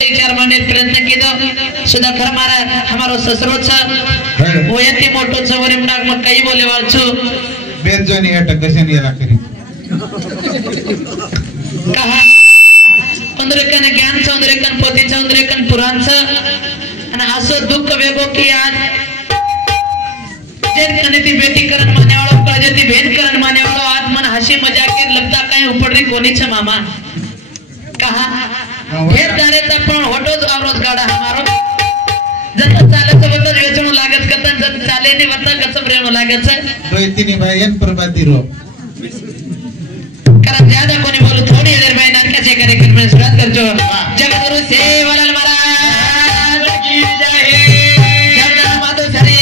चार महीने प्रयत्न किया सुधा खर मारा हमारो ससरो छ वो यति मोटो छ वरी मनाक म कई बोले वालछु बेर जोनी हट कसे नहीं ला करी कहा उंदरेकन ज्ञान छ उंदरेकन पोथी छ उंदरेकन पुराण छ અને આસો દુઃખ વેગો की आज जेन कनेती बेटी करन माने वाळो प्रजती भेद करन माने वाळो आज मन हसी मजाक के लगता काय उपडरी कोणी छ मामा कहा भेद दारेचा पण होटोज आवरोज गाडा हमारो जत चालत बत वेचणो लागत कतन जत चाले नि वत गचम रेणो लागत छ रोहितीनी भाई एन प्रभाती रो कारण ज्यादा कोणी बोलू थोडी देर भाई नाटकाचे कार्यक्रम में सुरुवात करजो जगदगुरु सेवालाल महाराज की जय जगन्नाथ माधव सरी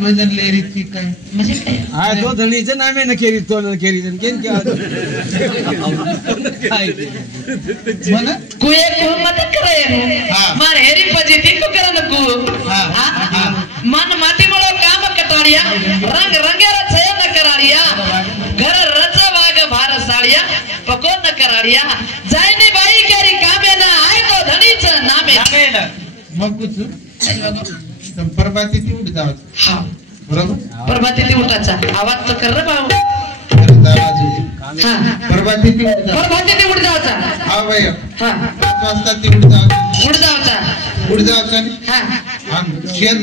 भजन लेरी थी काय म्हणजे काय हा दो धणीचे नामे न केरी तो न केरी जन केन क्या काय मना कुए को मत करे मार हेरी पजीती को करन को मन माटी मळो काम कटाडिया रंग रंगेरा छय न कराडिया घर रजवाग भार साडिया पको न कराडिया जायने बाई केरी कामे ना आय तो धणीच नामे मग कुछ प्रभाती ती उठ जाव हा बरोबर प्रभाती ती उठाचा आवाज तो कर रे भाऊ हा प्रभाती ती उठ जावचा हा भाई हा 5 वाजता ती उठ जावचा आणि हा आणि शेन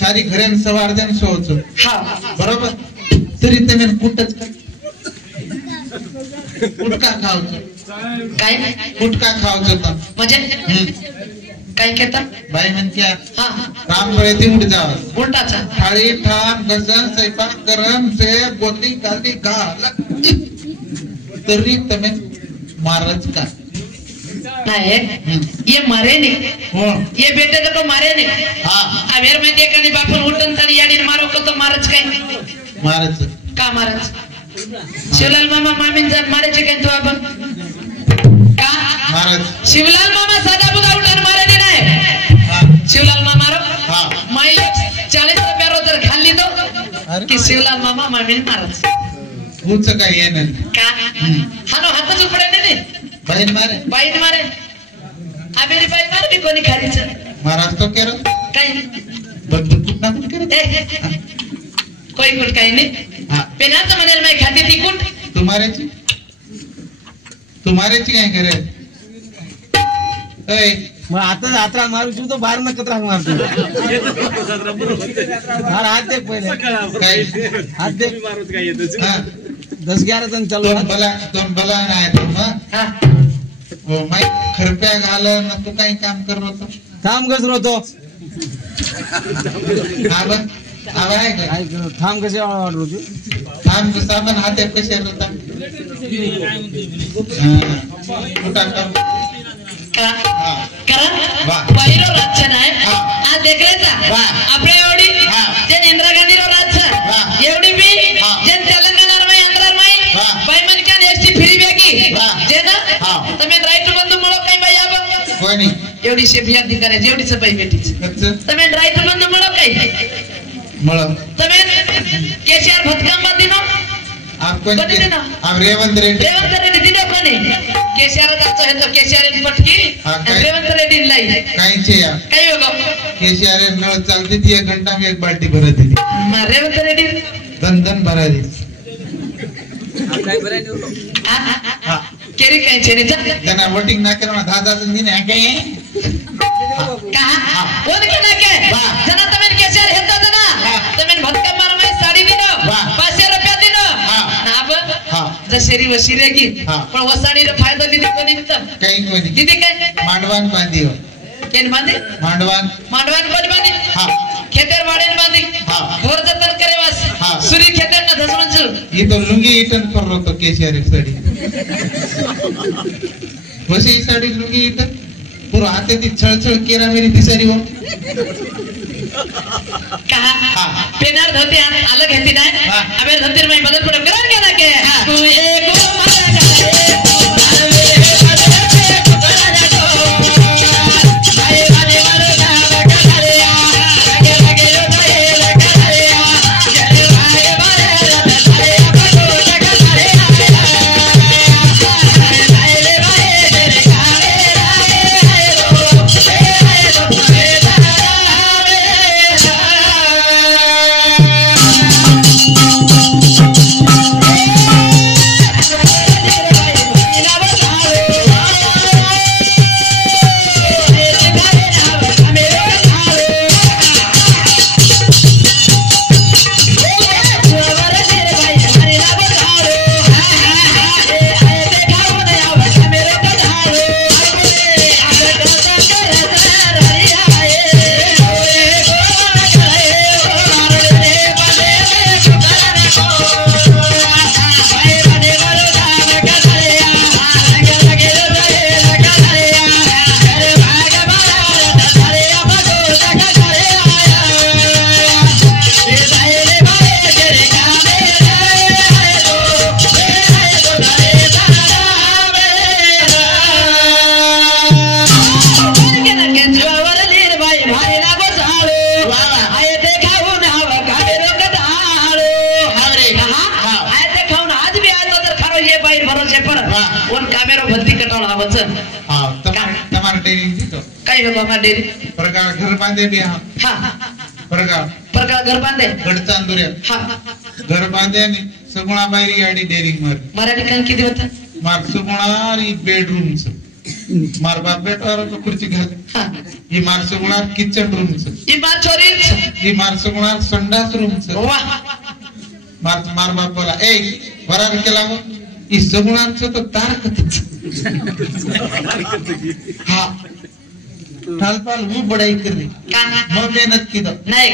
सारी घरेन सवार देन सोच हा बरोबर तरी तुम्ही कुठच कुटका खावचं काय कुटका खावचं म्हणजे काय कहता भाई मन क्या हां काम बळे ती उठ जाव उलटाचा थाळी ठाम गजन स्वयंपाक गरम से बोटी काली घाल तरी तुम्ही मारच का नाही ये मारे नहीं हो ये बेटे को मारे नहीं हां अवेर में देखनी बापन उठन तनी याडी मारो को तो मारच काय मारच का मारच शिवलाल मामा मामीन जान मारे छे काय तू आपण का मारच शिवलाल मामा सादा बुदा उठन मारे नहीं शिवलाल मामा रो हां माइल 40 रुपया रोज खाल्ली तो की शिवलाल मामा मामीन मारच उच काय येन का हानो हातच उपडे नाही बहीण मारे बाईन मारे आबेरी बाई मारे भी कोणी खारीच महाराज तो केर काय बंदूक कुठना कुठ केर कोई कुठ काय नाही हां पेनाचं म्हणेल मी खाती ती कुठ तुम्हारेची काय करे ए मग आता जात्रा मारू तू तो बाहेर न कतरा मारतो हार हात दे पहिले काय हात दे मारत काय येतच हां 10-11 जण चालू दोन बला नाही तो हां हो माई खरप्या घाल न तू काय काम करत होतो थांब कस रोतो आबन आबा आहे का थांब कसे ऑर्डर होती थांब साबण हाते कसे होता कुठा काम कारण बाईरो राज्य नाही आज देखलेचा आपल्या एवढी जे इंदिरा गांधी रो राज्य एवढी B J Telangana row Andhra row बाई मन का एसटी फ्री बेगी जे ना તમે રાઈટ બંધ મળો કઈ ભાઈ આબ કોઈ નહીં एवढी शेफिया करायची एवढीच पाई बेटीच તમે રાઈટ મંદ મળો કઈ મળો તમે કેસીઆર ભટકામ દીનો आप कोण आप रेवंत रेड्डी दिने कोणी केसीआर जातो हे तो केसीआर पटकी रेवंत रेड्डी लाई काही छे या काही होगा केसीआर नळ चालती थी 1 घंटा में एक बाल्टी भरत थी रेवंत रेड्डी दन दन भरा दी काय भरायनो हां केरी काय छे ने जना वोटिंग ना करना दादा से दिने काय कहा ओन के ना के जना तमेन केसीआर हेतो जना तमेन भटका मार में साडी दिनो 500 रुपया दिनो जशेरी वशिरेगी पण वसाडी रे फायदा दिदी कोणी काही कोणी दिदी काय मांडवान बांधियो केन बांधी मांडवान कोणी बांधी हां खेतर वाडेन बांधी हां घर जतन करे वास सुरी खेतर ना धसवंच ये तो लुंगी इटन कर रो तो केसीआर साडी वसे साडी लुंगी इटन पूरा हाते ती छळछळ केरा मेरी दिसारी हो कहा पेनार धोती अलग हेती ना अबे धोती में बदल पड़े करन के ना के तू एक प्रकार घर बांधे भी हां प्रकार घर बांधे गडचांदुरे हां घर बांधे आणि सगुणा बाहेर गाडी डेरिंग मार मराठी काय किती होतं मार सगुणा री बेडरूम मार बाप बेटावर तो खुर्ची घाल हां ही मार सगुणा किचन रूम ही मार चोरी ही मार सगुणा संडास रूम वाह मार बाप बोला ए वरार केला हो ही सगुणांचं तो तारकत हां ठालपाल वो बड़ाई कर रही मैं मेहनत की दो नहीं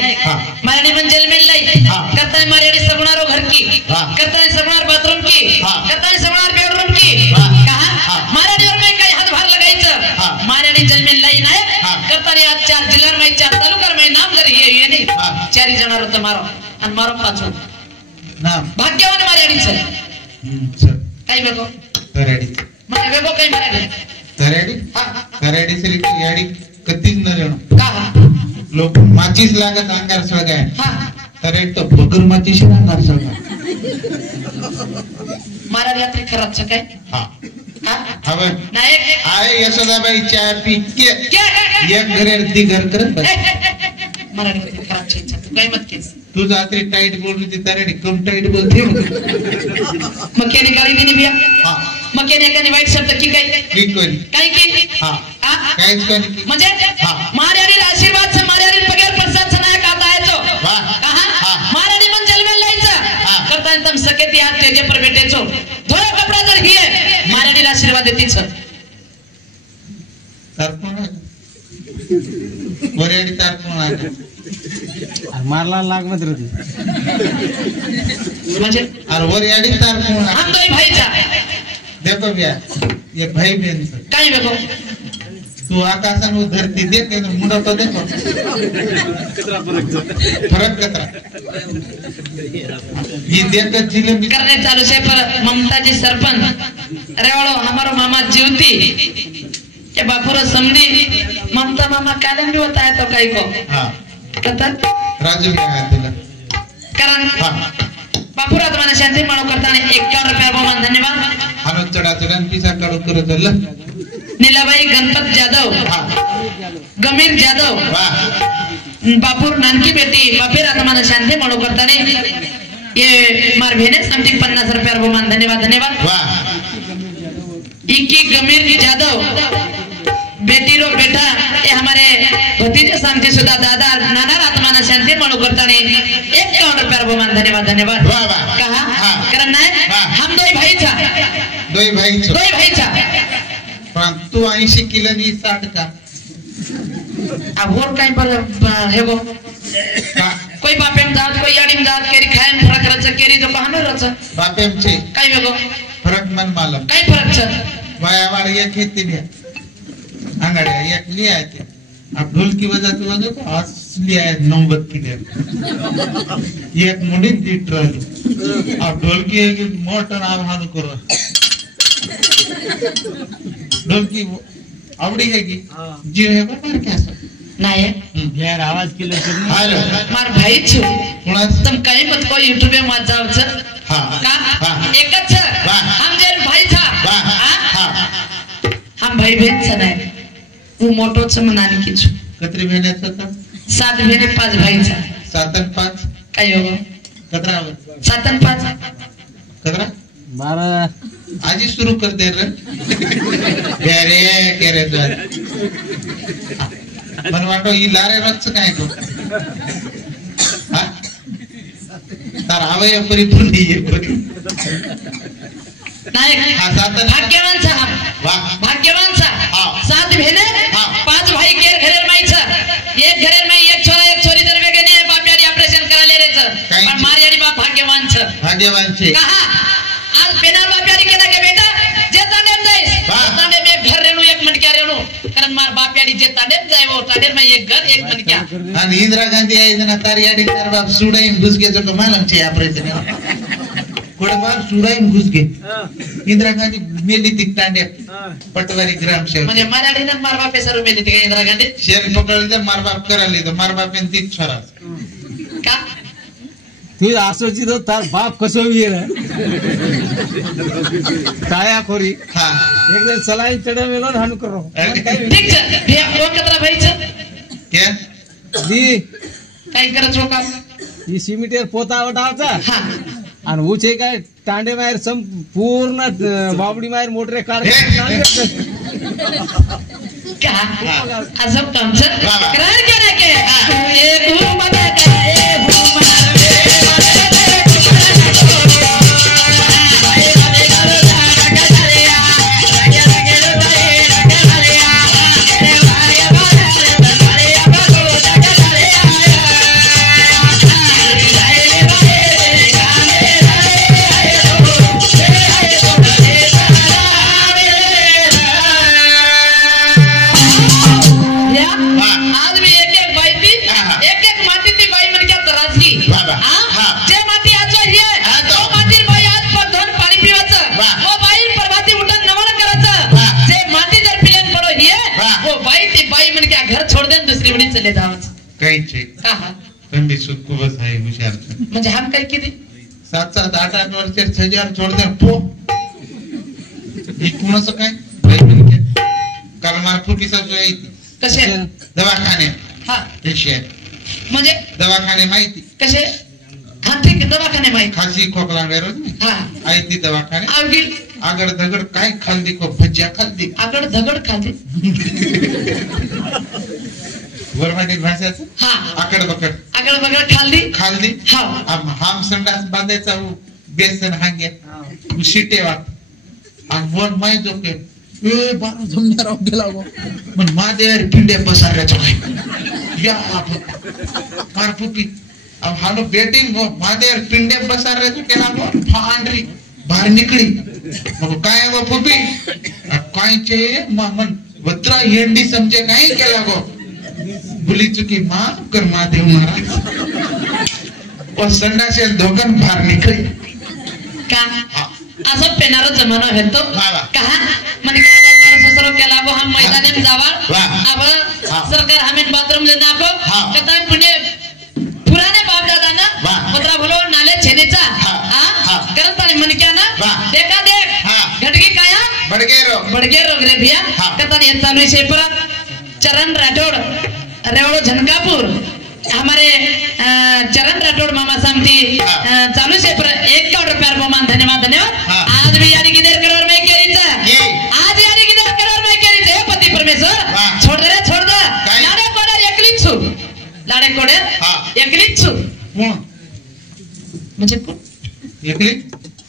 मारनी मन जेल में लाई करता है मारनी सगुनारो घर की करता है सगुनार बाथरूम की करता है सगुनार बेडरूम की कहा मारनी और मैं कई हाथ भार लगाई मारनी जेल में लाई ना करता है आज 4 जिल्ला में 4 तालुका में नाम जरी ये नहीं 4 जणारो तुम्हारो आणि मारो पाचो नाम भाग्यवान मारनी चल काय बेगो तरेडी मारे बेगो काय मारनी तरेडी तरेडी से याडी कतीच न जणो का लोक माचीस लागत अंगार सळगाय तरेड तो बगर माचीस अंगार सळगाय मारा रात्री खराब छ काय हां हवे नाही आय यशोदाबाई चाय पी के एक घरे दी घर करत मारा रात्री खराब छ काय मत केस तू रात्री टाइट बोल रही थी तरेडी कम टाइट बोलती हो मक्याने गाली दिनी बिया हां मक्याने एकाने वाईट शब्द की कोणी काय की हां काहीच कोणी म्हणजे मार्यारी आशीर्वाद से मार्यारी पगार प्रसाद से नायक आता है तो कहा मार्यारी मन जल में लायचं करता तुम सके ती हात तेजे पर बेटेचो धोरा कपडा जर ही आहे मार्यारी आशीर्वाद देतीच सरपण वरेडी सरपण आहे मारला लाग मत रहती म्हणजे और वरेडी सरपण हम दोई भाईचा देखो भैया ये भाई बहन काय देखो तू आकाशन वो धरती देख मुंडा तो देखो फरक कतरा ये देखकर जिले में करने चालू से पर ममता जी सरपंच रेवाड़ो हमारो मामा जीवती के बापुरा समधी ममता मामा कालन भी होता है तो कई को हाँ कतर राजू भी आया तुला कारण हाँ बापूरात मला शांती म्हणू करताना 51 रुपया बहुमान धन्यवाद हानो चढा चढान पिसा काढू करत झालं नीलाबाई गणपत जाधव हाँ गमीर जाधव वाह बापूर नानकी बेटी बापेरात मला शांती म्हणू करताना ये मार भेने समती 50 रुपया बहुमान धन्यवाद वाह इक्की गमीर जाधव बेटी रो बेटा ये हमारे भतीजे शांति सुधा दादा नाना आत्माना शांति मणु करताने 51 रुपया बहुमान धन्यवाद वाह वाह कहा करना है हम दो भाई था दोई भाई था पण तू 80 किलो नी 60 का अब और कहीं पर है वो कोई बापेम जात कोई याडीम जात केरी खायम फरक रच केरी जो कहां रच बापेम छे काय वेगो फरक मन मालम काय फरक छ वायावाड एक खेती ने आंगड्या एक लिया है अब ढोलकी बजाते बजाते असली आहे 90 किलो एक मुंडी लीटर अब ढोलकी एक मोटर आवाज करो ढोलकी आवड़ी है की जी है पर कैसा नाही यार आवाज केलं तर हेलो मार भाई छु कोणा तुम कहीं मत को यूट्यूब में मत जाओ छ हां का एकच छ हम जे भाई था हां हम भाई बहन छ नाही वो मोटो छ मनानी की छु कतरी बहने था 7 बहने 5 भाई छ 7 आणि 5 काय हो कतरा 7 आणि 5 कतरा 12 आजी सुरू कर दे रे अरे के रे मन वाटो ही लारे रच काय को हां तार आवय परिपूर्ण आहे नाही हां 7 भाग्यवान छ हम वाह भाग्यवान छ हां 7 बहने 5 भाई केर घरे माई छ एक घरे में एक छोरा एक छोरी दर वेगे ने बाप याडी ऑपरेशन करा ले रे छ पण मार याडी बाप भाग्यवान छ भाग्यवान छे कहा आज पेना बाप याडी केला के बेटा जे तांडे जाईस तांडे में घर रेणू एक मटक्या रेणू कारण मार बाप याडी जे तांडे जाय वो तांडे में एक घर एक मटक्या आणि इंदिरा गांधी आहे ना तार याडी तार बाप सुडाईन घुस गे जो मालम छे ऑपरेशन कोडे बार सुडाईन घुस गे इंदिरा गांधी मेली ती तांडे पटवारी ग्राम सेवक म्हणजे मराठी ना मार बाप सर मेली ती इंदिरा गांधी शेर पकडली तर मार बाप कराली तर मार बाप ती छोरा का तू असोची तो तार बाप कसो विर काया खोरी हां एकदम सलाई चढ़े मेलो हन करो ठीक छ भैया वो कतरा भाई छ क्या दी काय करत हो का ही सिमिटेर पोता वटावचा हां आणि उचे काय तांडे मायर संपूर्ण बाबडी मायर मोटरे काढ क्या अजब काम छ करार केला के एक घुमत काय घुमत चले जावच काही छे हां तुम्ही सुख खूपच आहे हुशार म्हणजे हम काय किती 7-7 8-8 वर्ष हजार छोड़ दे पो इकुणच काय म्हणजे काल मार फुटी सासू आहे कसे दवाखाने हां विषय म्हणजे दवाखाने माहिती कसे हां ठीक दवाखाने माहिती खासी खोकला बेरोज हां आहे ती दवाखाने आवगी आगड दगड काय खाल्ली को भज्या खाल्ली आगड दगड खाते वरमाटी भाषाचं हां आकड बकड आगड बगड खाल्ली खाल्ली हां हम संडास बांधायचा बेसन हांग्या शिटेवा आणि वर माय जोके ए बारा जमणार राव गेला गो पण माझ्यावर पिंडे बसाऱ्याचं काय या मार फुटी अब हालो बेटिंग गो माझ्यावर पिंडे बसाऱ्याचं केला गो फांडरी बाहेर निकडी मग काय गो फुटी कायचे मन वत्रा हेंडी समजे काय केला गो भूली चुकी माफ कर महादेव महाराज और संडासे दोगन बाहर निकले का असं पेनारा जमाना हेतो वाह वाह कहा मन का मार ससरो केला गो हम मैदाने में जावा वाह अब हां सरकार हमें बाथरूम ले नाको हाँ। कता पुणे पुराने बाप दादा ना वाह। पत्रा भलो नाले छेनेचा हाँ। हाँ। करत आणि मन क्या ना वाह। देखा देख हाँ। घटकी काया बडगे रोग रे भैया हाँ। कता ने चालू है शेपरा चरण राठौड़ रेवड़ो झनकापुर हमारे चरण राठौड़ मामा सामती हाँ। चालू से पर 1 करोड़ रुपया बहुमान धन्यवाद हाँ। आज भी यानी किधर करोड़ में केरीचा ये। आज यानी किधर करोड़ में केरीचा हे पति परमेश्वर वाह। छोड़ दे रे छोड़ दे काय? लाडे कोडे एकलीच छु लाडे कोडे हाँ। एकलीच छु कोण म्हणजे कोण एकली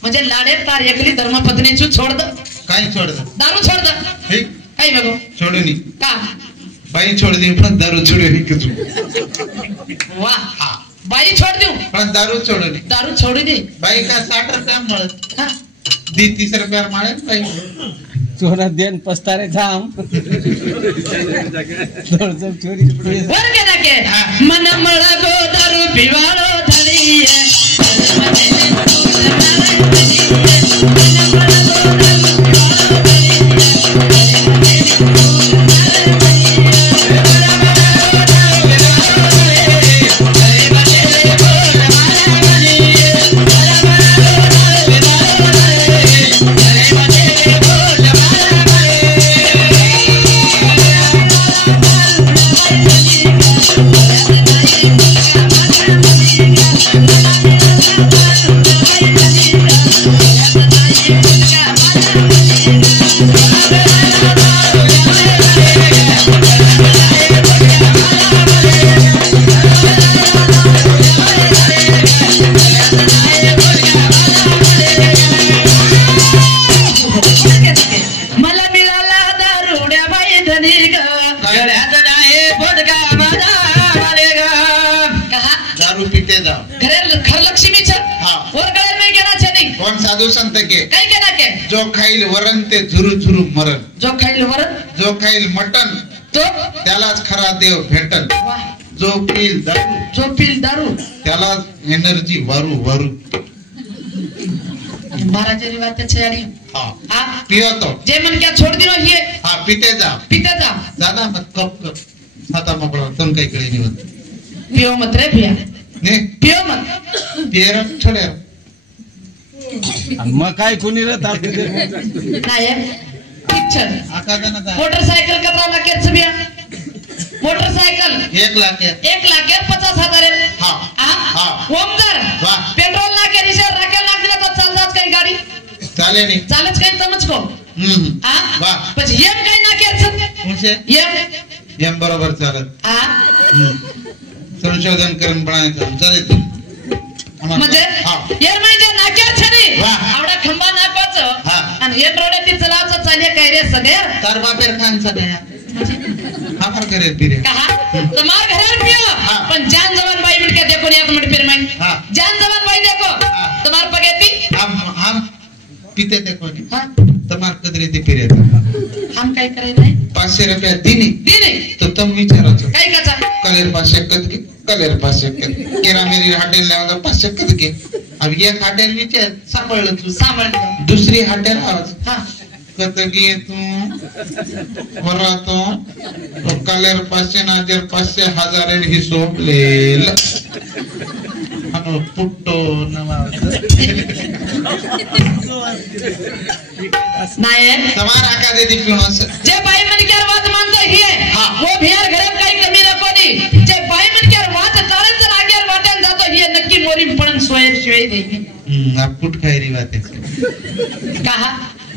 म्हणजे लाडे तार एकली धर्मपत्नी छु छोड़ दे काय छोड़ दे दारू छोड़ दे ठीक काय बघो छोडूनी का बाई छोड़ दी पण दारू छोडूनी किचू वाह हा बाई छोड़ दूं पण दारू छोडूनी दारू छोड़ दे बाई का 60 रुपया मळत हां दी 30 रुपया माळे बाई चोरा देन पस्तारे थांब थोडंसं चोरी वर के ना के हाँ। मन मळा गो दारू पिवाळो धडीये मला मिळाला दारुड्या बाई धनी ग गळ्यात नाही फुटका माझा मारे ग कहा दारू पीते जा घर लक्ष्मीचं हाँ। वर गळ्यात नाही गेला छनी कोण साधू संत के काय केला के जो खाईल वरण ते झुरू झुरू मरण जो खाईल वर जो खाईल मटन तो त्यालाच खरा देव भेटन वाह जो पिल दारू जो पिल दारू त्यालाच एनर्जी वारू वारू महाराजांनी वाट छाडी हा हा पियो तो जे मन क्या छोड़ दिनो ये हा पीते जा पिता जा दादा मत कप कप हाता मोकळा तुम काही कळे निवत पियो मत रे पिया ने पियो मत पियर छड्या मग काय कोणी राहत नाही पिक्चर आका जण जा मोटरसायकल कतरा लाखेर छबिया मोटरसायकल 1 लाख 1 लाखेर 50,000 हा हा हा ओमदार वाह पेट्रोल नाके रिसर राखेल नाक दिला तो चल जात काही गाडी चाले नहीं चालच काही तमच को हा वाह पण येम काही नाकेर छ कोणसे यम बरोबर चालत हा संशोधन करून बनायचं चालेल म्हणजे हा येर म्हणजे नाकेर छनी वाह. आवडा खंबा नाकाच हा. आणि येम रोड्याती चलावचं चाले काय रे सगळे तार बापेर खान सगळ्या हाफर करे पिरे कहा तुम्हार घरेर पियो हाँ। पण जान जवान बाई मिट के देखो नहीं मिट फिर मैं हाँ। जान जवान बाई देखो हाँ। तुम्हार पगेती हम पीते ते कोणी हाँ। तमार कदरी ते पिरे हम काय करे नाही 500 रुपया दिनी दिने तो तुम विचारायचं काय कचा कलेर 500 कद के कलेर 500 कद केरा मेरी हॉटेल लावला 500 कद के अब एक हॉटेल विचार सांभाळलं तू सामान दुसरी हॉटेल आवाज हा कतगी तू वरातो तो कलेर 500 नाजर 500 हजार हिशोब लेल अनु पुट्टो नवाज नाही तमार आका दे दी पिणोस जे बाई मन के बात मानतो ही हाँ। वो भियार घरे काही कमी नको नी जे बाई मन के बात चालत जर आगे वाटन जातो ही नक्की मोरी पण सोय सोय देई आप पुट खायरी बातें कहा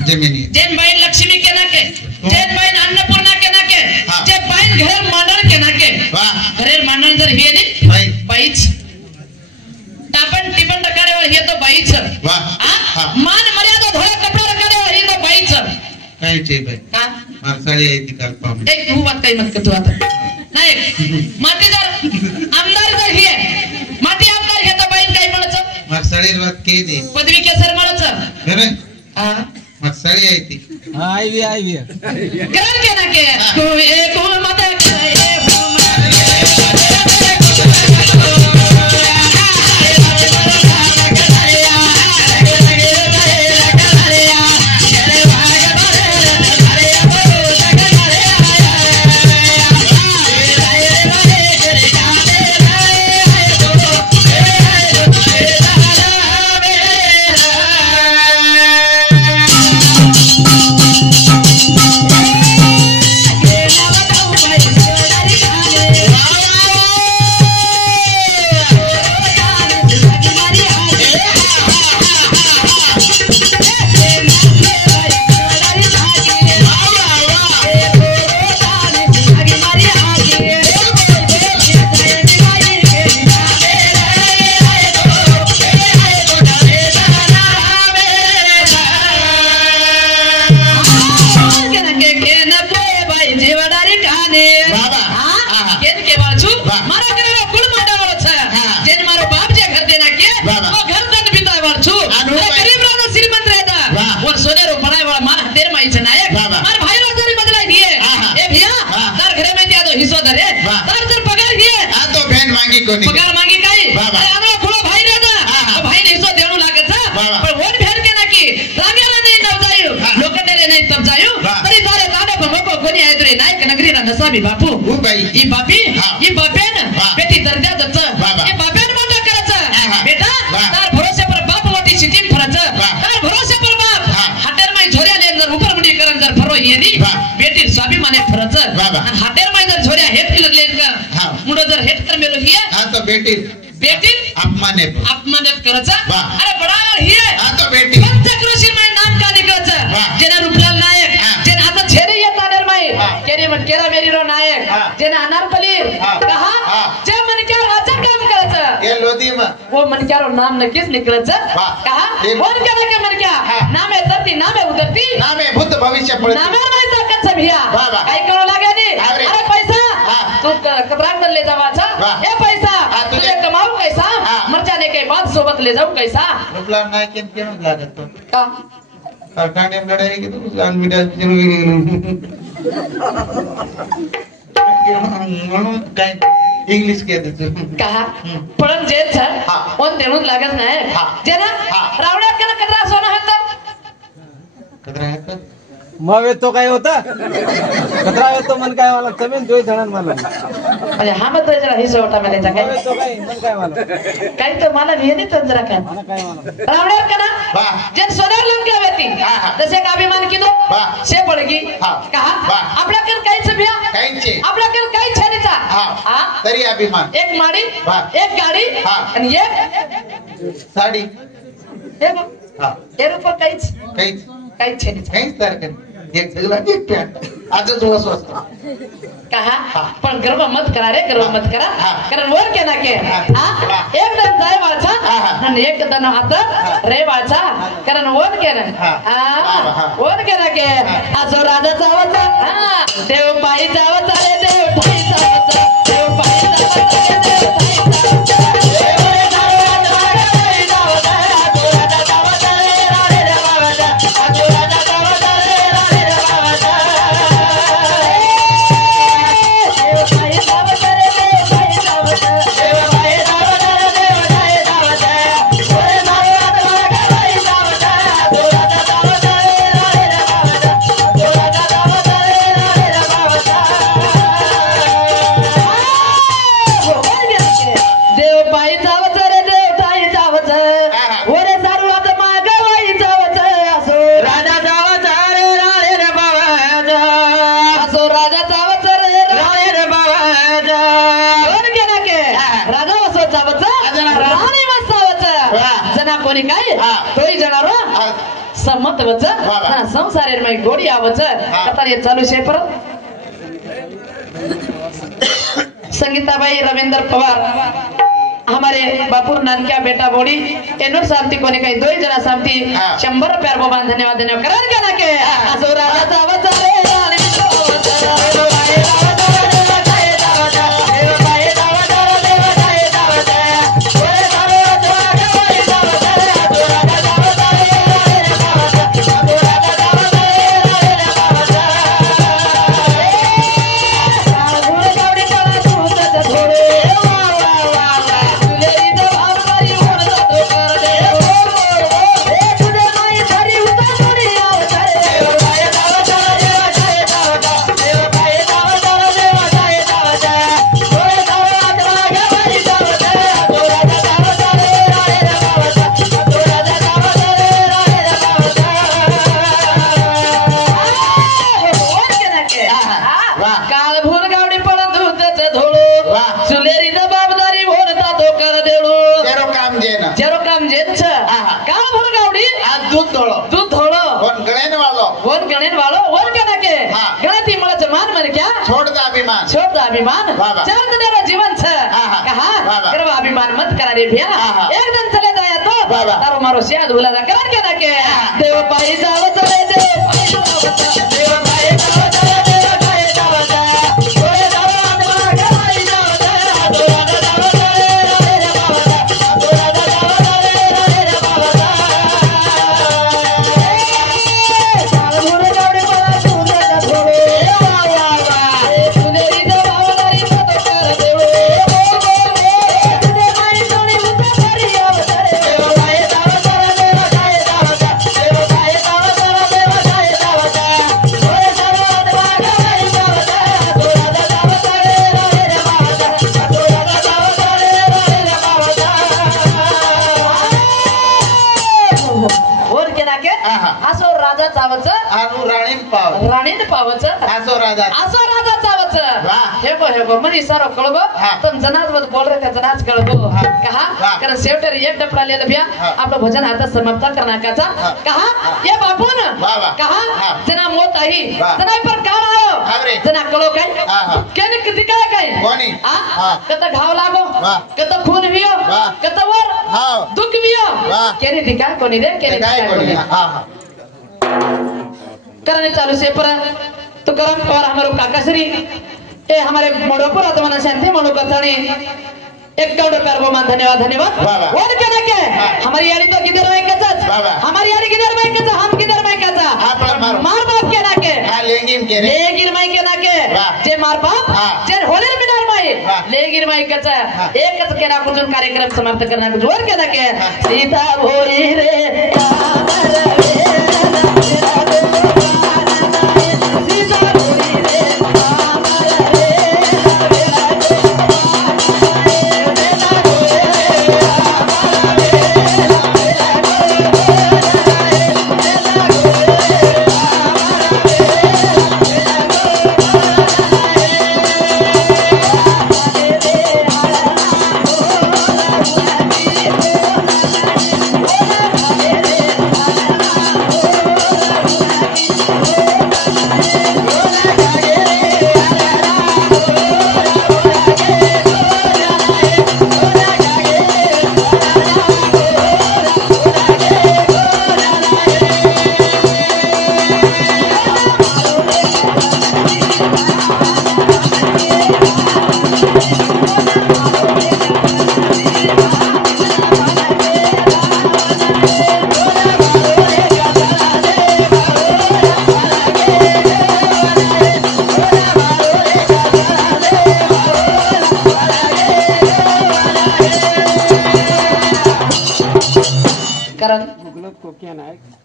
जमिनी जेन बाई लक्ष्मी के नाके जेन बाई अन्नपूर्णा के नाके हाँ। जे बाई घर मांडण के नाके वाह घरे मांडण जर ही नी बाई बाईच टापण टिपण रकाड्यावर हे तो बाईच वाह हा हाँ मान मर्यादा धोळा कपडा रकाड्यावर ही तो बाईच काय चे बाई का मार साडी आहे ती काल पाहून एक तू बात काही मत तू आता नाही माती जर आमदार जर ही माती आमदार हे तो बाई काही म्हणायचं मार साडी रात के दे पदवी केसर म्हणायचं घरे हा मार साडी आहे ती आयवी करण के नाके तू एक मत करे મારા ઘરે કુળ માંડાવાળો છે જેને મારો બાપ જે ઘર દેના કે वो घर दंड बितावाळ छु गरीब राजा श्रीमंत रहता और सोनेरो बनायवाळा मार हतेर माई छ नायक मार भाई राजारी बदलाई दिए ए भैया तार घरे में दिया तो हिस्सा धरे तार जर पगार दिए आ तो बहन मांगी कोनी पगार मांगी काई अरे आनो थोड़ा भाई रहता तो भाई ने हिस्सा देणो लागे छ पर वोट भेर के नाकी रागेला नहीं तब जायो लोकटेले नहीं तब जायो तरी तारे ताडे पर मको कोनी आय तरे नायक नगरी रा नसाबी बापू ओ भाई ई बापी ई बापेन बेटी दर्जा दच ई बापेन मांडा करच बेटा तार भरोसे पर बाप मोटी सिटीम फरच तार भरोसे पर बाप हाटेर माई झोऱ्या ले जर ऊपर मुडी करन जर फरो येनी बेटी स्वाभिमाने फरच आणि हाटेर माई जर झोऱ्या हेट केलं लेन का मुडो जर हेट कर मेलो हिये हां तो बेटी अपमानित करच अरे बडा हिये हां तो बेटी पंचक्रोशी माई नाम का निकळच जेना रूपलाल नायक जेना आता छेरे येत नाडर माई केरी मन केरा मेरी रो नायक जेना अनारकली कहा जे मन क्या राजा काम करच ये लोधी में वो मन क्या रो नाम नक्कीच निकळच कहा कोण केला के मन क्या नाम है धरती नाम है उधरती नाम है भूत भविष्य पड़ती नाम है नाही ताकत छ भिया काय करो लागे नी अरे पैसा तू कबराक ले जावाचा ए पैसा तुझे कमाऊ कैसा मर जाने के बाद सोबत ले जाऊ कैसा रुपला ना केन लागत तो का कारखाने में लड़ाई की तो जान मीडिया म्हणून काय इंग्लिश कहते तू कहा पण जे छ कोण देणूच लागत नाही जे ना रावड्यात कना कतरा सोना होता कतरा है तो मग तो काय होता कचरा येतो मन काय मला जमीन दोय जणांना मला अरे हा मत जरा हिस्सा होता मला काय तो काय मन काय मला काही तर मला विहिनी तर जरा काय मला काय मला रावड्यात कना जे सोनार लंका होती जसे का अभिमान किदो से पडगी कहा आपला कन काहीच बिया काहींचे आपला कन काही छानीचा हां तरी अभिमान एक माडी एक गाडी आणि एक साडी हे बघ हां हे रूप काहीच छानीचा काहीच तारकन एक सगळा एक पॅन्ट आजच वसवस कहा पण गर्व मत करा रे गर्व मत करा कारण वर के ना के एक दन जाय वाचा आणि एक दन आता रे वाचा कारण वर के ना वर के ना के आजो राजा जावचा देव पायी जावचा रे देव ठाई जावचा देव पायी जावचा रे देव ठाई जावचा सम्मत वच संसारेर में गोड़ी आवच कतार ये चालू छे पर संगीताबाई रविंद्र पवार हमारे बापूर नानक्या बेटा बोड़ी एनोर शांति कोने कई दो जना शांति 100 रुपया बाबा धन्यवाद करार के ना के असुरा राजा वचारे रानी अभिमान चार दिनेरो जीवन छ कहा गर्व अभिमान मत करा रे भैया एक दिन चले जाया तो तारो मारो सियाद भूला जा कर के ना के देव पाई जाव चले देव पाई जाव देव पाई जाव चले देव पाई जाव ओरे जाव आत्मा के पाई जाव राजा असो राजा चावच हे गो मनी सारो कळगो तुम जनाज मत बोल रहे थे जनाज कळगो कहा कारण शेवटर एक डपडा ले लिया आपलं भजन आता समाप्त करना काचा कहा ये बापून कहा जना मोत आहे जना पर काळ आयो जना कळो काय केने किती काय कोणी कत घाव लागो कत खून वियो कत वर दुख वियो केने दिका कोणी रे केने काय कोणी करने चालू से पर तो करम और हमारो काकाश्री ए हमारे मोड़ोपुर आत्मा शांति मोड़ो करताने एक करोड़ रुपया वो मान धन्यवाद धन्यवाद और क्या ना क्या हमारी यारी तो किधर में कैसा हमारी यारी किधर में कैसा हम किधर में कैसा मार बाप के ना के लेगिर माई के ना के जे मार बाप जे होले मिनार माई लेगिर माई कैसा एक कैसा के ना कुछ कार्यक्रम समाप्त करना कुछ और क्या ना के सीता भोई रे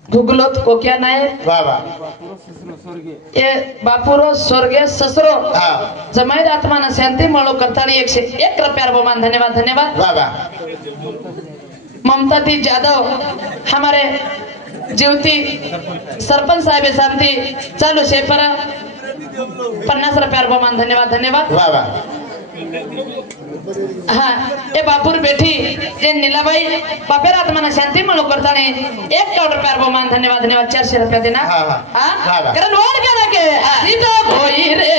भूगलोत कोक्या नायक ये बापुरो स्वर्गे ससरो जमाईर आत्मा शांति मळो करतानी 101 रुपया बहुमान धन्यवाद धन्यवाद ममता दी जादव हमारे जीवती सरपंच साहेब शांति चालू से पर 50 रुपया बहुमान धन्यवाद धन्यवाद हाँ ये बापुर बेटी जे नीलाबाई बापेर आत्मा शांति मळो करताने 1 करोड़ रुपया बहुमान धन्यवाद धन्यवाद 400 रुपया देना कारण और क्या ना के सीता भोई रे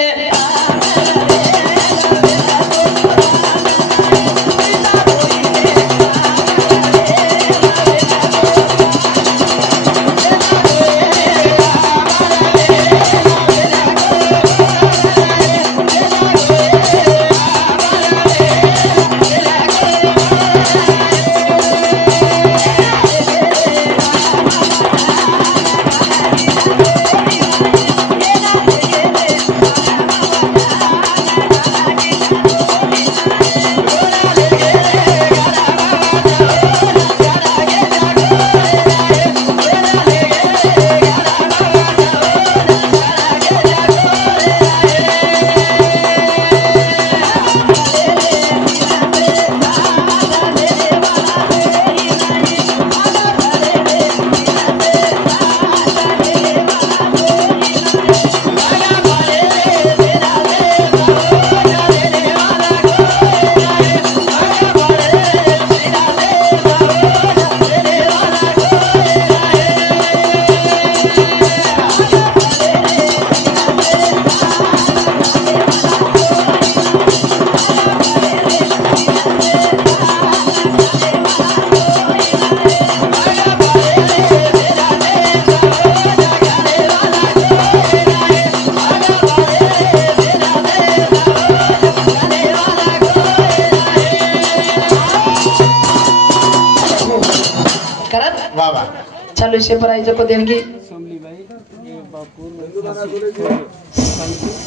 चालू से पर आइजो को देंगी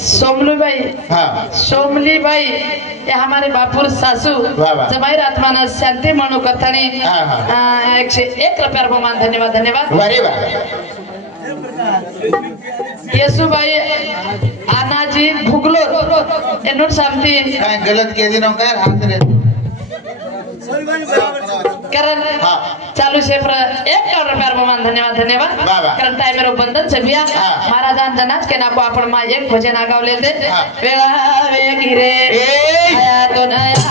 सोमली भाई सोमली भाई ये हमारे बापुर सासू जमाईर आत्मा शांति मनो कथानी 101 रुपया बहुमान धन्यवाद धन्यवाद येसु भाई आनाजी भुगलो एनोट शांति गलत के दिनों का हाथ रे कारण चालू से एक करोड़ रुपया बमान धन्यवाद धन्यवाद कारण टाइम मेरो बंधन से बिया महाराजान जनाज के नाको आपण मा एक भजन आगाव लेते वेळा वे गिरे आया तो नया